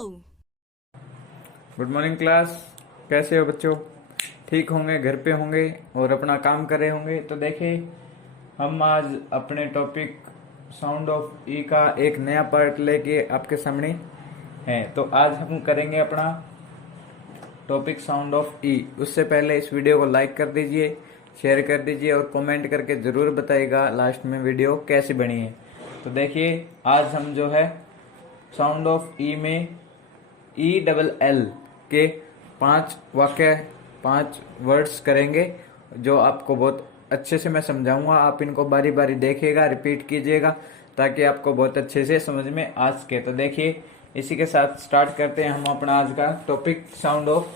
Good morning class. कैसे हो बच्चों? ठीक होंगे, घर पे होंगे और अपना काम कर रहे होंगे। तो देखिए, हम आज अपने टॉपिक साउंड ऑफ ई का एक नया पार्ट लेके आपके सामने हैं। तो आज हम करेंगे अपना टॉपिक साउंड ऑफ ई। उससे पहले इस वीडियो को लाइक कर दीजिए, शेयर कर दीजिए और कमेंट करके ज़रूर बताइएगा लास्ट में वीडियो कैसी बनी है। तो देखिए, आज हम जो है साउंड ऑफ ई में ELL के 5 वाक्य 5 वर्ड्स करेंगे, जो आपको बहुत अच्छे से मैं समझाऊंगा। आप इनको बारी बारी देखिएगा, रिपीट कीजिएगा, ताकि आपको बहुत अच्छे से समझ में आ सके। तो देखिए, इसी के साथ स्टार्ट करते हैं हम अपना आज का topic sound of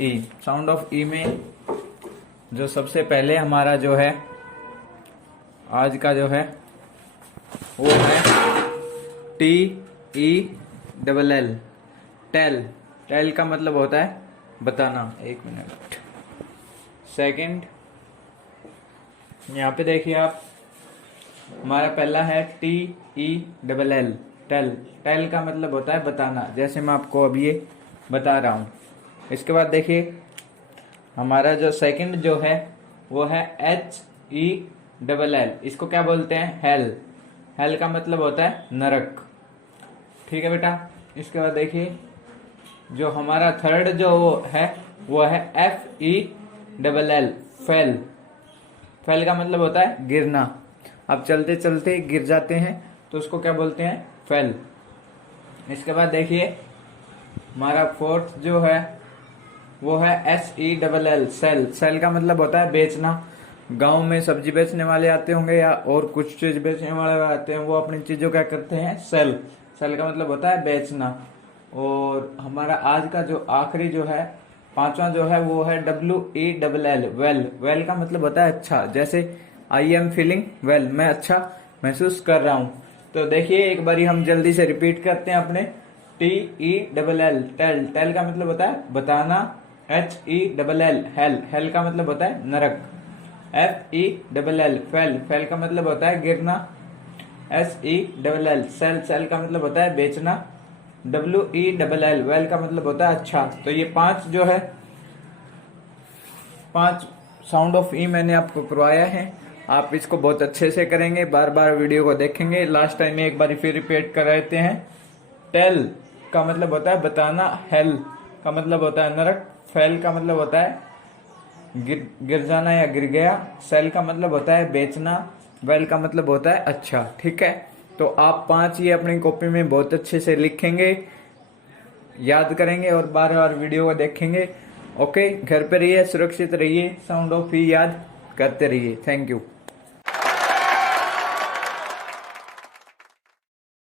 E. Sound of E में जो सबसे पहले हमारा जो है आज का जो है वो है TELL। टेल। टेल का मतलब होता है बताना। एक मिनट, सेकंड, यहाँ पे देखिए आप, हमारा पहला है TELL। टेल। टेल का मतलब होता है बताना, जैसे मैं आपको अभी ये बता रहा हूँ। इसके बाद देखिए, हमारा जो सेकंड जो है वो है HELL। इसको क्या बोलते हैं? हेल। हेल का मतलब होता है नरक। ठीक है बेटा। इसके बाद देखिए, जो हमारा थर्ड जो है वो है FELL। फेल। फेल का मतलब होता है गिरना। अब चलते चलते गिर जाते हैं तो उसको क्या बोलते हैं? फेल। इसके बाद देखिए, हमारा फोर्थ जो है वो है SELL। सेल। सेल का मतलब होता है बेचना। गांव में सब्जी बेचने वाले आते होंगे या और कुछ चीज बेचने वाले आते हैं, वो अपनी चीजों क्या करते हैं? सेल। सेल का मतलब होता है बेचना। और हमारा आज का जो आखिरी जो है, पांचवा जो है वो है WELL। वेल। वेल का मतलब होता है अच्छा। जैसे आई एम फीलिंग वेल, मैं अच्छा महसूस कर रहा हूं। तो देखिए, एक बारी हम जल्दी से रिपीट करते हैं अपने TELL। टेल। टेल का मतलब होता है बताना। HELL। हेल। हेल का मतलब होता है नरक। FELL। फेल। फेल का मतलब होता है गिरना। SELL। सेल। सेल का मतलब होता है बेचना। WELL। वेल का मतलब होता है अच्छा। तो ये 5 जो है 5 साउंड ऑफ ई मैंने आपको करवाया है। आप इसको बहुत अच्छे से करेंगे, बार बार वीडियो को देखेंगे। लास्ट टाइम में एक बार फिर रिपीट कर रहे हैं। टेल का मतलब होता है बताना। हेल का मतलब होता है नरक। फेल का मतलब होता है गिर जाना या गिर गया। सेल का मतलब होता है बेचना। वेल का मतलब होता है अच्छा। ठीक है। तो आप 5 ये अपनी कॉपी में बहुत अच्छे से लिखेंगे, याद करेंगे और बार बार वीडियो को देखेंगे। ओके, घर पे रहिए, सुरक्षित रहिए, साउंड ऑफ ई याद करते रहिए। Thank you.